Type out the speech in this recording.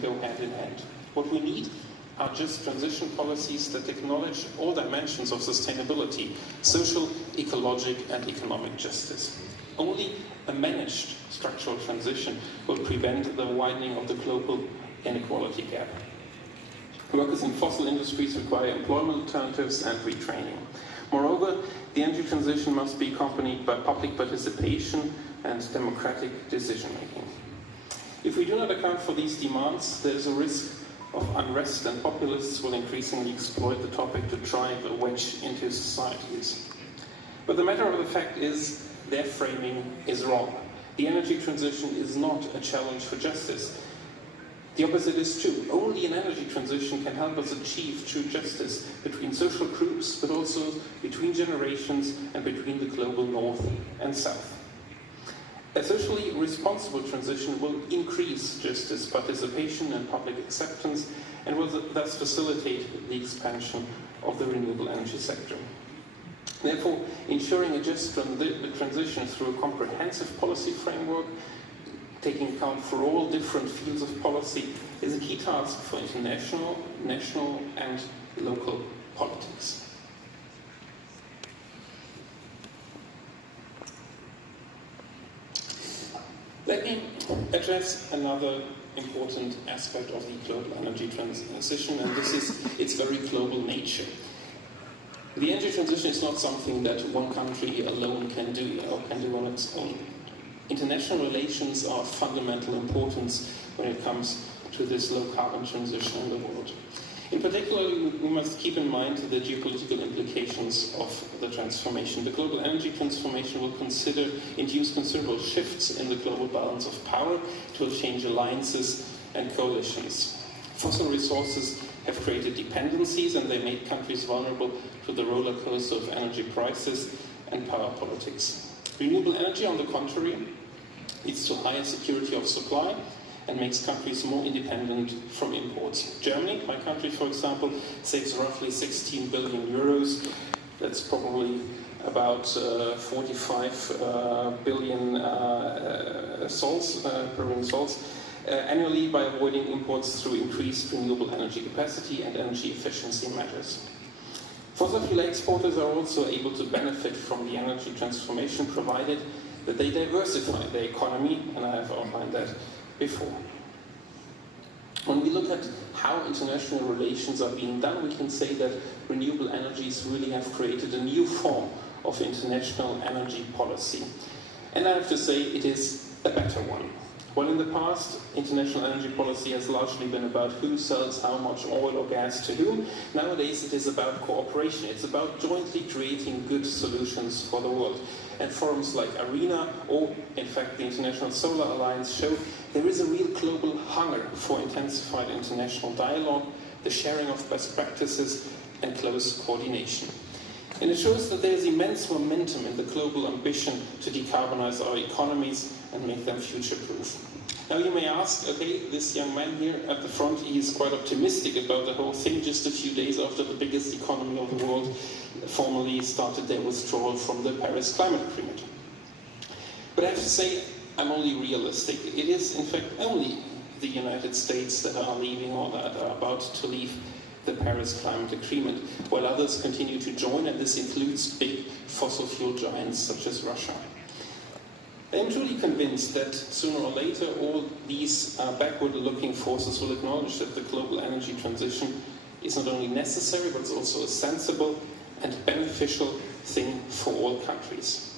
go hand in hand. What we need are just transition policies that acknowledge all dimensions of sustainability: social, ecologic, and economic justice. Only a managed structural transition will prevent the widening of the global inequality gap. Workers in fossil industries require employment alternatives and retraining. Moreover, the energy transition must be accompanied by public participation and democratic decision-making. If we do not account for these demands, there is a risk of unrest, and populists will increasingly exploit the topic to drive a wedge into societies. But the matter of the fact is, their framing is wrong. The energy transition is not a challenge for justice. The opposite is true. Only an energy transition can help us achieve true justice between social groups, but also between generations and between the global north and south. A socially responsible transition will increase justice, participation, and public acceptance, and will thus facilitate the expansion of the renewable energy sector. Therefore, ensuring a just transition through a comprehensive policy framework, taking account for all different fields of policy, is a key task for international, national, and local politics. Let me address another important aspect of the global energy transition, and this is its very global nature. The energy transition is not something that one country alone can do or can do on its own. International relations are of fundamental importance when it comes to this low-carbon transition in the world. In particular, we must keep in mind the geopolitical implications of the transformation. The global energy transformation will induce considerable shifts in the global balance of power. It will change alliances and coalitions. Fossil resources have created dependencies, and they make countries vulnerable to the roller coaster of energy prices and power politics. Renewable energy, on the contrary, leads to higher security of supply and makes countries more independent from imports. Germany, my country, for example, saves roughly 16 billion euros. That's probably about 45 billion Peruvian sols annually by avoiding imports through increased renewable energy capacity and energy efficiency measures. Fossil fuel exporters are also able to benefit from the energy transformation, provided that they diversify their economy, and I have outlined that before. When we look at how international relations are being done, we can say that renewable energies really have created a new form of international energy policy. And I have to say it is a better one. While in the past, international energy policy has largely been about who sells how much oil or gas to whom, nowadays it is about cooperation. It's about jointly creating good solutions for the world. And forums like ARENA, or in fact the International Solar Alliance, show there is a real global hunger for intensified international dialogue, the sharing of best practices, and close coordination. And it shows that there is immense momentum in the global ambition to decarbonize our economies and make them future-proof. Now you may ask, okay, this young man here at the front, he is quite optimistic about the whole thing just a few days after the biggest economy of the world formally started their withdrawal from the Paris Climate Agreement. But I have to say, I'm only realistic. It is, in fact, only the United States that are leaving or that are about to leave the Paris Climate Agreement, while others continue to join, and this includes big fossil fuel giants such as Russia. I am truly convinced that sooner or later all these backward-looking forces will acknowledge that the global energy transition is not only necessary, but it's also a sensible and beneficial thing for all countries.